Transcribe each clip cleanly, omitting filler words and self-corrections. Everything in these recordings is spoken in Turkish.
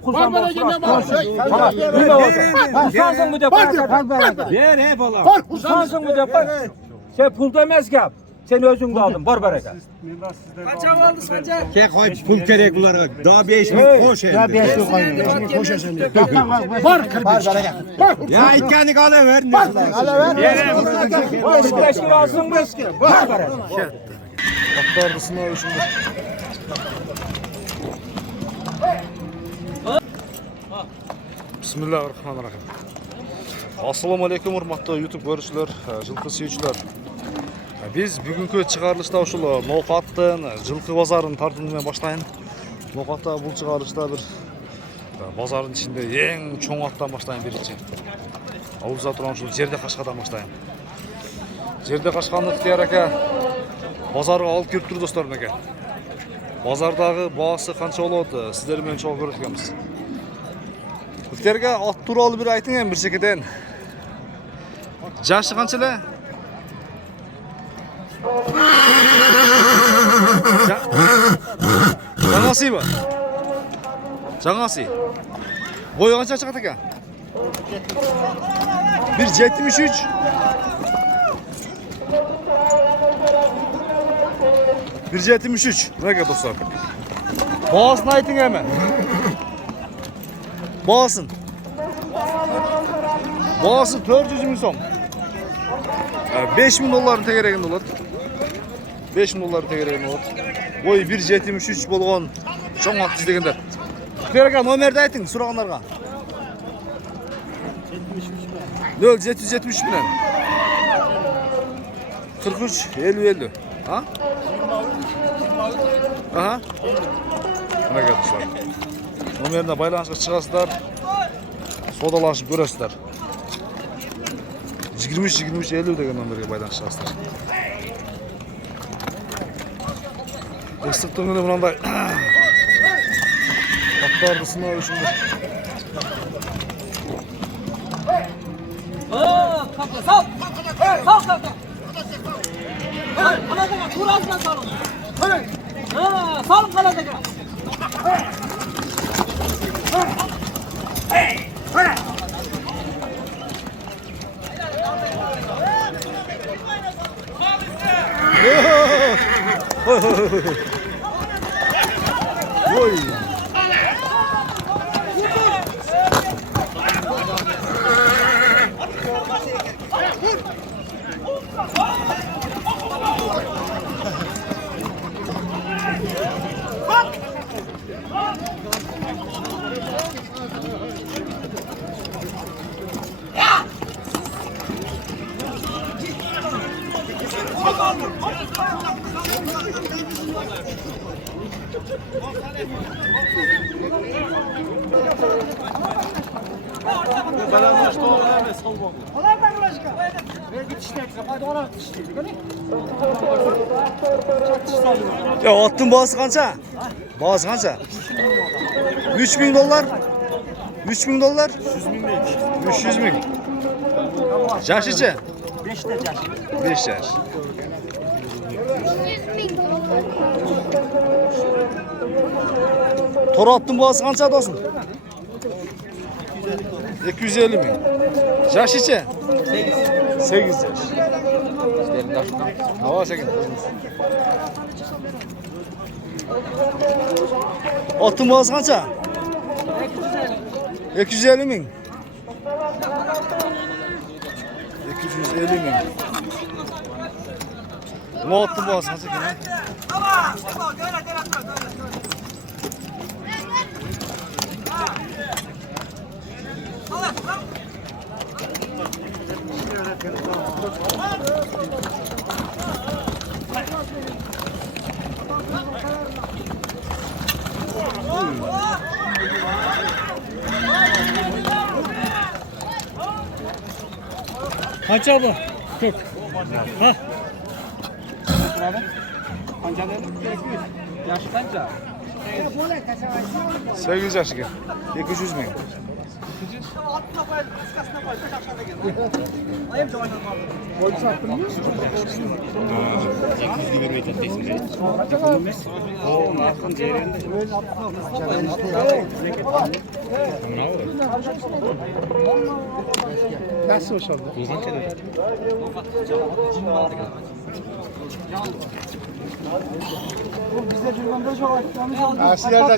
Kurban gelme bana. Tamam. Kursansın mı de bak. Ver hep ola. Kursansın mı de bak. Sen pul demez ki abi. Sen özün de aldın. Bar bereket. Kaç av aldı Sancar? Ke koy pul gerek bunlara. Daha 5 bin koş Ya elde. 5 yıl koyuyor. Koş yaşam diyor. Var bereket. Ya ikani kale ver. Beşki alsın mı? Bar bereket. Aktardı o şimdi. Bismillahirrahmanirrahim. Assalomu alaykum hurmatli YouTube ko'ruvchilar, жылқы suyuvchilar. Biz bugungi chiqarilishda ушул Ноқаттан жылқы базарын тартынумен баштайын. Ноқатта бул чыгарылышта bir базардын ичинде эң чоң аттан баштайын биринчи. Аузда турган ушул жерде кашкадан баштайын. Жерде кашканды Ыктыяр ака базарга алып келип тур достор менеке. Базардагы баасы канча болот? Сиздер менен чогуу көрөт экенбиз. Ыктыярга ат тууралуу бир айтың эми бир секеден. Жашы канча эле? Жаңасыйбы? Жаңасы. Бою канча чыгат экен? 1.73. Мынакей достор. Баасын айтың эми. Баасын 400 миң сом. 5 миң долларын тегереген болот. 5 миң долларын тегереген болот. Ой 1.73 болгон чоң ат издегендер. Ыктыяр номерди айтың сурагандарга. 0773 менен 43 50 50. Ha? Aha. Мынакей достор. Номеріне байланысқа шығасыздар, содалашып көресіздер. 23-23-50 деген номерге байланыс шығасыздар. Ыстықтың күні мынандай аттарды сынау үшін. Sal! Kurasına salın. Salın kaladaki. Oy. Ya attın bağısı kança? Bağısı kança? 3 bin dolar. 3 bin dolar. 300 bin. Yaş içi? 5 yaş. Tora attın bağısı kança dostum? 250 bin. Yaş içi? 8 yaş. Hava 8. Attın bağısı kança? 250 bin. 250 bin. Ne attın bağısı kança? Kaça bu? 40. Ha? Kanca dedim? Yaşı kanca? 8 yaş ki. 200 bin. Altına koyalım, üskasına koyalım. Aşağıda gel. Ayıp da oynanmalı. Nasıl hoş oldu? Sizler de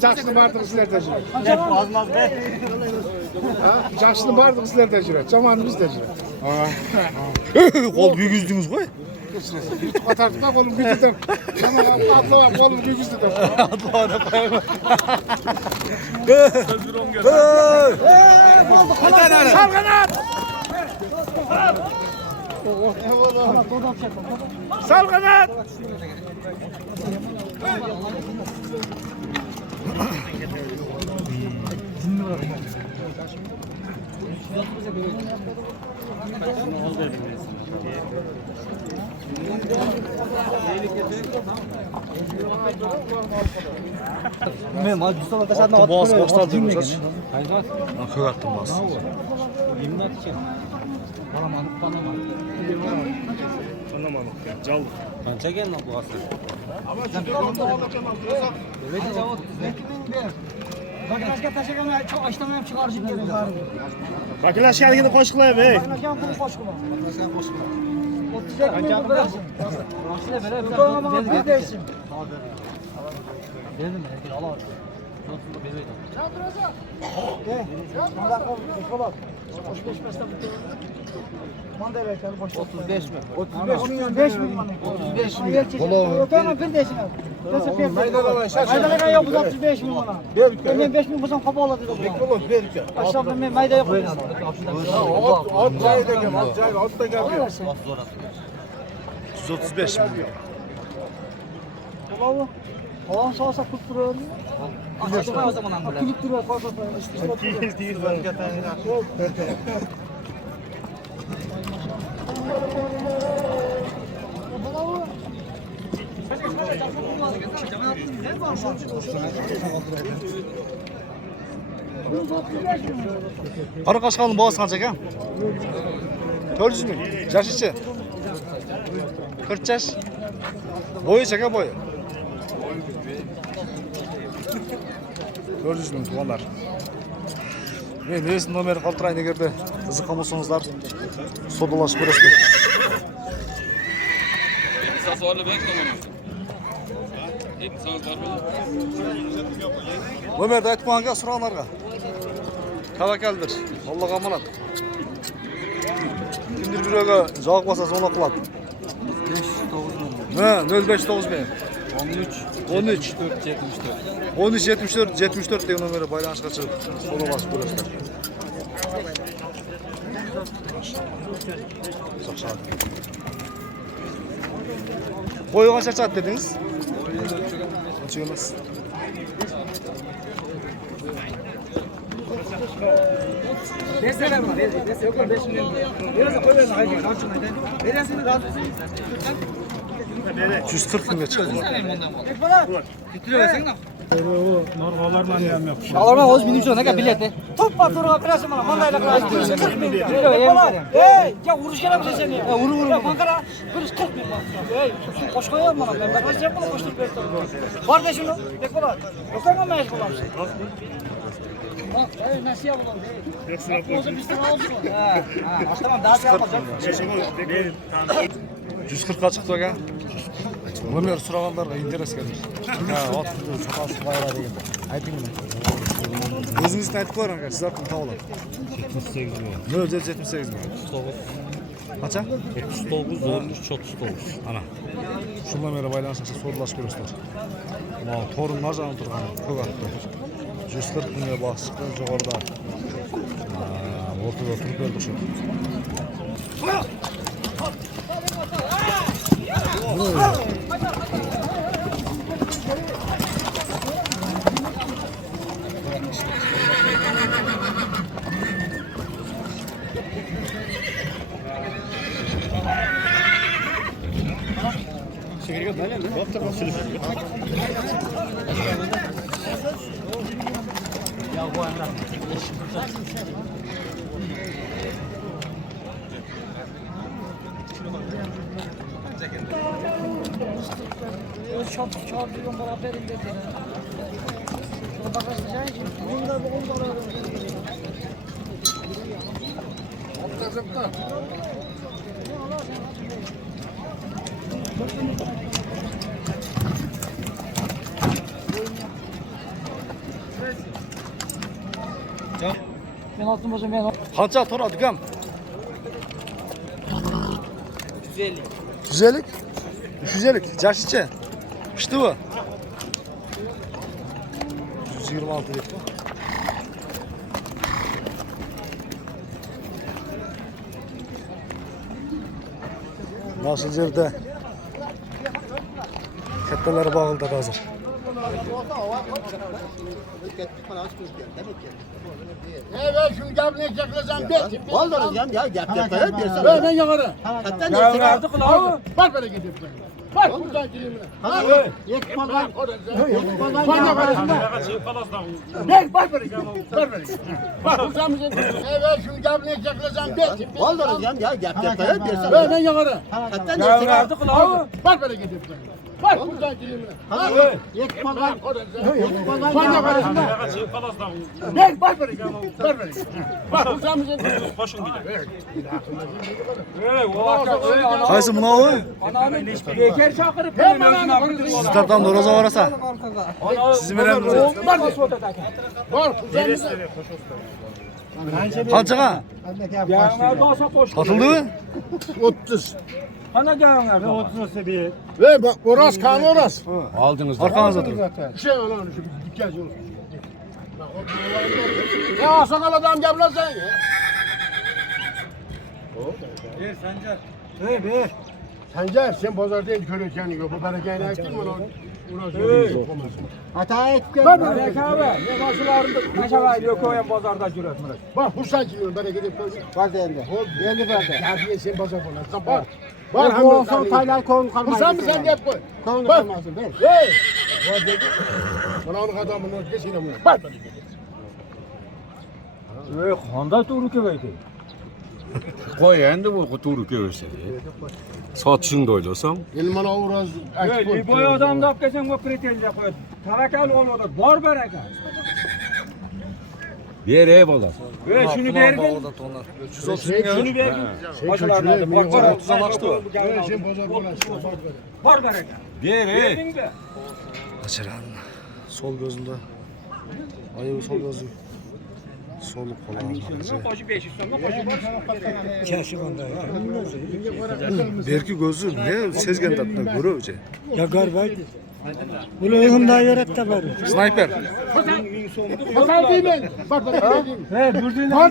Jackson'ın vardı sizler de jüre. Azmaz be. Jackson'ın vardı sizler de jüre. Zamanımız da jüre. Kol büyük üzdünüz koy. Atardım da kolum büyüdüm. Abla var kolum büyüdüm. Sal kanat. Boğaz başlar demiş aç. Köy attım boğaz. Makinasına taşıyamıyor, çok açlamıyorum çıkarıcı gibi. Makine şergini koş kılayım ey. Makinasına bunu koş kullan. Makinasına koş kullan. 38 bin bıraksın. Ama bir değilsin. Manda verken boş 35 mi? 35 mi? 35 mi? Tamam bir değilsin abi. Nasıl bir maydanoz yok 35 mi bana? Ben 5 bin bulsam kaba olur dedim. Aşağıdan ben mayda yok. At çayı da gel, at çayı, at da gel. 135 milyon. Bravo. Havan sağsa tutturuyor. Aşağıda o zaman ambulan. Kilip duruyor fazla. Değil zaten. Arı kaşkalın boğaz kaçacak ha? 400 mü? Yaş içi? 40 yaş. Boyu çek ha boyu. 400 mü duvarlar. Men resim nomeri kaltırayın egerde qiziqqan bo'lsangizlar sodalashib ko'rasizlar. Nomerni aytib qo'yanga so'ranglarga. Tavakkaldir. Allohga omonat. Kimdir birovga javob bo'lsa so'na qiladi. 059 men. 13 74 degan nomerga baylanishga chiqib so'ralashib ko'rasizlar. Sağ Boyu qancha chat dedingiz? Uncha emas. Desene bana. Desene yok 5 milyon. Biraz koy verin haydi. Kaçın haydi. Veresini rahat. 140 mingga chiqdi. Tek bana. Getiriyorsun lan. Şalarma oz benim şu ne bileti. Top patronuna prensim bana mandayla kılarsın. 40 bin. Hey, ya vuruş gene mi sen ya? Vuru. Ya bankara 40 bin bak. Hey, koş koyalım bana. Ben kaç yapalım koştur ver. Var da şunu. Tek bana. Yok ama mecbur bulamsın. Bak, nasıl yapalım? Bak, o zaman biz sana olsun. Tamam, daha şey yapacağım. 140 chiqdi aka. Nomer so'raganlarga interes keldi. Ha, otni sotasi bayra degan. Aytinglar. O'zingizni aytib ko'ring aka, sizlar pul topoladi. 78 milyon. 078 million. 39. Qancha? 39 13 39. Ana. Shu nomerga baylanishsa so'ralashib ko'rasizlar. Mana torun marjani turgan ko'p atdi. 140 mingga boqib chiqdi jo'g'orida. O'rtada turib berdi shu. Çok diyorum bana verin dedi. Bakacağız ki bunda bu onda. Ben attım hocam ben. Qancha turadi kam? 150. 150? 350. Jashicha. Pishdi bu. 126 deb. Nasıl yerda kattalar bağıldı hozir. Evet şunu gapni çekileceğim bir. Vallahi ya gap yapaya dersen. Ben yakarım. Hatta Ya neyse. verdi kulağı. Var böyle gidiyor. Var buradan kilimine. Yek falan. Bana karışma. Ben var böyle gidiyor. Var böyle. Bak buradan mı? Evet şunu gapni çekileceğim bir. Vallahi ya gap yapaya dersen. Ben yakarım. Hatta Ya neyse. verdi kulağı. Var böyle gidiyor. Var buradan kilimine. Yek falan. Bana karışma. Ben var böyle gidiyor. Var böyle. Bak buradan mı? Qaysi bunavi? Ananı bekar chaqirib men o'zim Sizlardan noroza borasa. Siz bilan Var buradan mı? Qanchaga? Yanlar dosa qo'shdi. Sotildimi? 30. Ana yanlar 30 olsa bir. Ve bak orası kan orası. Arqangizda turib. Şey lan şu dikkat yol. Ya sakal adam gaplasın ya. Sancar sen pazarda el körüken yok. Bu berekeyle ektin mi lan? Hata et. Berek abi, ne başlarında neçe ay yok koyan bozorda jurasmir. Bak bu sanki bereket hep koy. Var endi. Endi var. Ya diye sen pazar falan. Bak. Var Bu olsun Tayland konu Bu kalmaz. sen mi sen yap koy. Konu Bak. kalmaz. Ben. Hey. Var dedi. Bana onun adamını geçin ama. Bak. Qanday to'g'ri kelmaydi? Qo'y endi bu to'g'ri kelaversa. Sotishingni o'ylasam, Elmana uğraz. Boy odamni olib kelsang bu pretenziya qo'yadi. Tavakkal oladi, bor baraka. ber ey bola. Shuni bergin. 130 ming. Shuni bergin. Boshlarni bor 30dan oshdi. Sen pazar falan. Bor baraka. Ber ey. Berdingmi? Acharan. Sol gözünde. Ayağı sol gözü. Solup falan. Qo'shib 500 so'mga qo'shib bor. Berki gözü ne sezgen tatlı görüyor. Bunu özümden yönetti bari. Sniper. Pazar değil mi? Bak bereket değil mi? He, durduğunda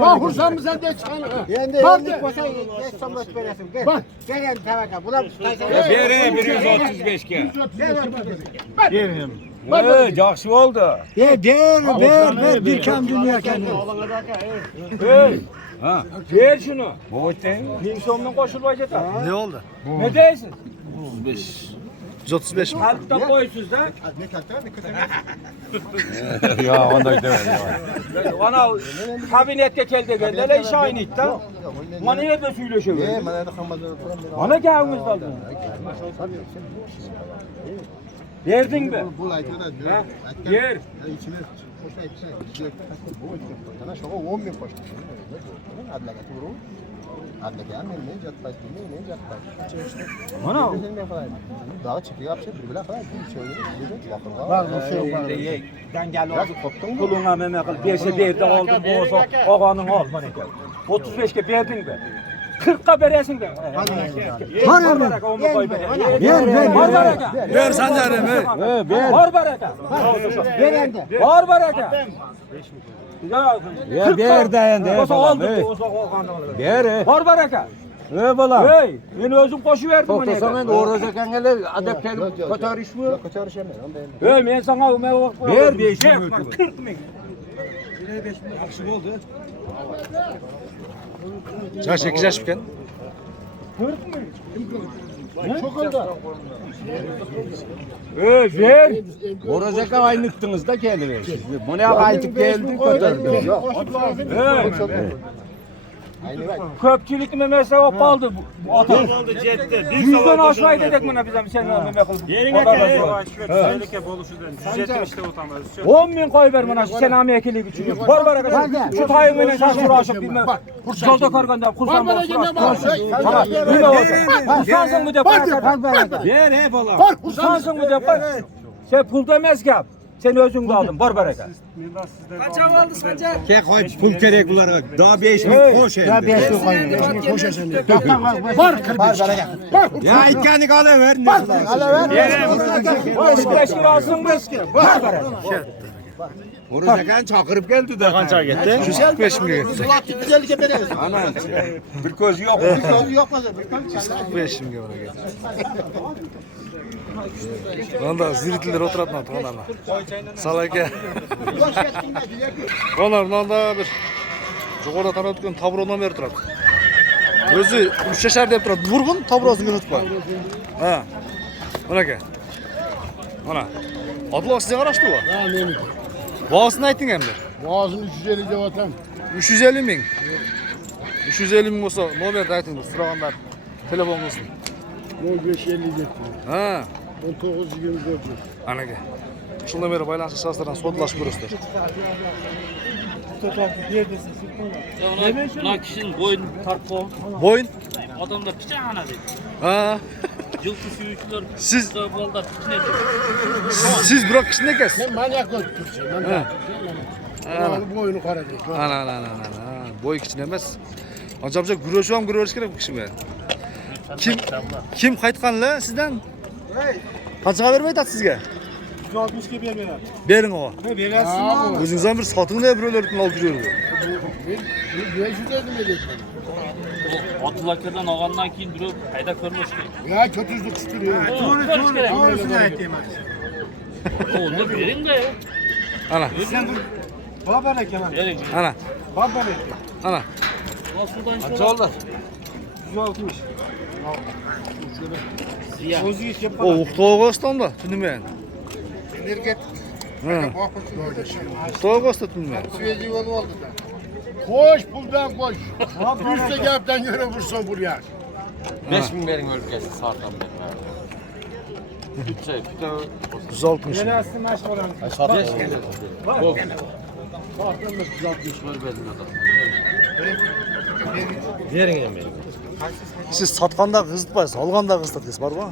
Bak hursan mı sen de çıkan? Endi Bak. endi koysa geç somlat veresin. Gel. Bak. Gel endi tavaka. Bular Ber ey 135 ga. yaxshi bo'ldi. Ver bir kam dünya kendine. Hey. Ha, ber shuni. Bo'ytang. 1000 so'mdan qo'shilib ketadi. Ne oldu? Ne deysiz? 135 mi? Qalbda qo'ysiz-da. Yo, unday dema. Ana kabinetga kel deganda ish oynaydi-da. Mana yerda suylashadi. Mana gapimizni oldi. Berdingmi? Bu aytadi. Ha? Ber. Ana şoğa 10 bin koştu. Adlaga turu. Adlaga men jatpay, men jatpay. Mana Dağı çıkıyor yapacak bir bile falan. Bak bu şey var. dangal oldi. Pulunga meme qilib bersa berdi, oldim bo'lsa og'oning ol mana ekan. 35 ga berdingmi? 40 ga berasingmi? Bor baraka, onu qo'y ber. Bor baraka. Ver Sancar'ım. Bor baraka. Ver endi. Bor baraka. Ya ber da endi. Bo'lsa oldim, bo'lsa og'oning ol. Ber ey. Bor baraka. Ey bola. Hey, men o'zim qo'shib berdim mana To'xtasam endi ekan. o'roz ekangalar adab kelib ko'tarishmi? Ko'tarishaman. Hey, men sana men Ber 5 ming. 40 ming. Yaş 8 yaş biken. 40 ming. Çok oldu. Ver. Borazaka aynıktınız da geliver. Bu ne aytıp geldi götürdü. Köpçülük memesi o kaldı bu adam. Yüzden aşağı dedik mi bize sen meme kıldı. Yerine Tehlike boluşudan. Düzelttim işte utanmaz. 10.000 koy ver bana sen ameyekilik için. Var var arkadaşlar. Şu tayımıyla sen suraşıp bilmem. Yolda karganda kursan bol suraşıp. Tamam. Böyle olsun. Kursansın mı de para. Ver he bala. Kursansın mı de para. Sen pul demez ki. Sen özün de aldın. Var bereket. Kaça aldı sancak? Ke koy pul gerek bunlara. Daha 5 bin koş Ya elde. 5 yıl koyuyor. Koş sen. Ya ikkanı kalıver. Beş kirasın mı? Var bereket. Borazaka çakırıp geldi de. Kança gitti. 145 mi geldi? Zulattı güzellik veririz. Anan. Bir göz yok. Yok mu? 145 mi geldi? Onda ziritliler oturatın artık onlarla. Salake. Onlar onda bir Joğorda tanıdıkın tabrodan beri turadi. Özü 3 yaşar deb turadi. Vurgun tabrosini unutma. Ha. Manaka. Mana. Abla sizga qarashdi u. Ha meniki. Bahosini ayting endi. Boğazın 350 deb atam. 350 ming. 350 ming bo'lsa nomerni ayting, so'raganlar telefoningizni. 1550 deb. Ha. 1924. Anaga. Shundan beri baylanishib shaxslardan sodlashib ko'rasizlar. Buna kişinin boyunu tartma. Boyun. Adamlar piçana dedi. Ha. Yılkı suyucular. Siz Balda piçine dedi. siz biroq kishini ekasiz. Sen manyak öldürsün. Bu boyunu kara değil. Ana. Boy kichkina emas. Ancha kurashib ham kurashish kerak bu kishiga. Kim qaytganlar sizdan? Qanchaga berib aytadi sizga? 160 ga bermayman. Bering o. Verasın. O'zingizdan bir sotinglar birovlardan olib yuradi. Ne yüzeydim dedi. Atılaklardan ağandan keyin biri hayda körmüş ki. Ya kötüzlük tutuyor. Doğrusunu aytayım. Oldu verin de. Ana. Baba Kemal. Ana. Baba Ana. Kaç oldu? 160. Ziya. O uqto'ga o'stonda, tunaman. Nerget. Ha. Uqto'ga o'stonda tunaman. Süveci oldu da. Koş puldan koş. Üste gaptan göre vursun buraya. 5000 verin ülkesi sağdan ben. 160. Siz satqanda qizitmaysiz, olganda qizitasiz, barmi?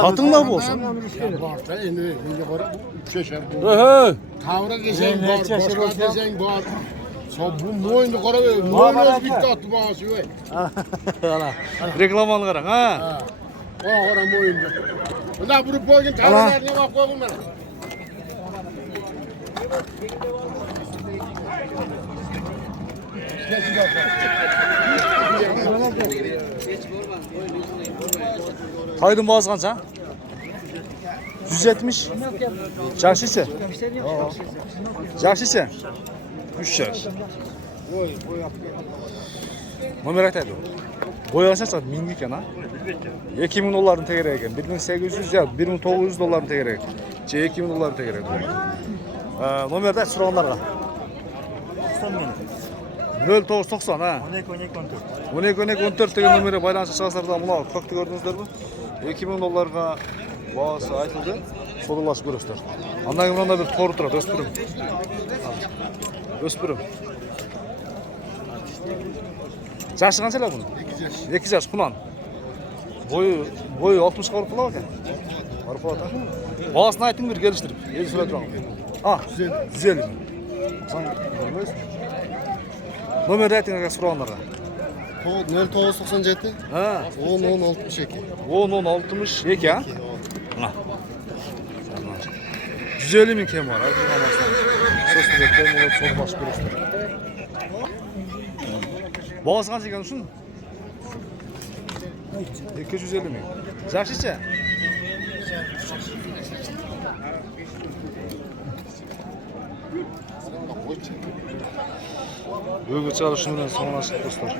Satinglar bo'lsin. Varsa endi menga qara 3 yashar bu. Hey. Tavra desang bor, boshqa desang bor. So'p bu mo'yni qaraver. Mo'yni o'z bitta otib olasi yo'q. Ana. Reklamani qarang, ha. Qora mo'yinda. Bunda burib qo'ygan tavralarni olib qo'yinglar. Toydun boğaz qancha? 170. Yaxshichi? Yaxshichi? 3 yaş. Nomer aytadi. Bo'yasa soat 1000 ekan, ha? 2000 dollarni tegerak ekan. 1800 ya 1900 dollarni tegerak. 2000 dollarni tegerak. Nomerda so'raganlarga. 0990 ha. 12 degan nomerga байланыш шығасыздар. Мына көкті көрдіңіздер бе? 2000 долларға бағасы айтылды. Саудалашып көресіздер. Андан кейін мынандай бір торы тұрады, өспірім. Өспірім. Жашы қаншалар бұның? 2 жаш құнан. Бойы 60-ға барып қалады екен. Барып қалады. Бағасын айтың бір келістіріп. Ел сұрай тұрған. 150. Номерді айтыңызға сұрағандарға. 0997 Ha. 1062. 10-62 ha? Ha. 150 bin kem var. Aytın amasından. Söz tüzet kem olur, sol baş görürsün. Bağız kaç ekan şun? 250 bin. Жақшыча? Ögü çalışını soğan açık dostlar.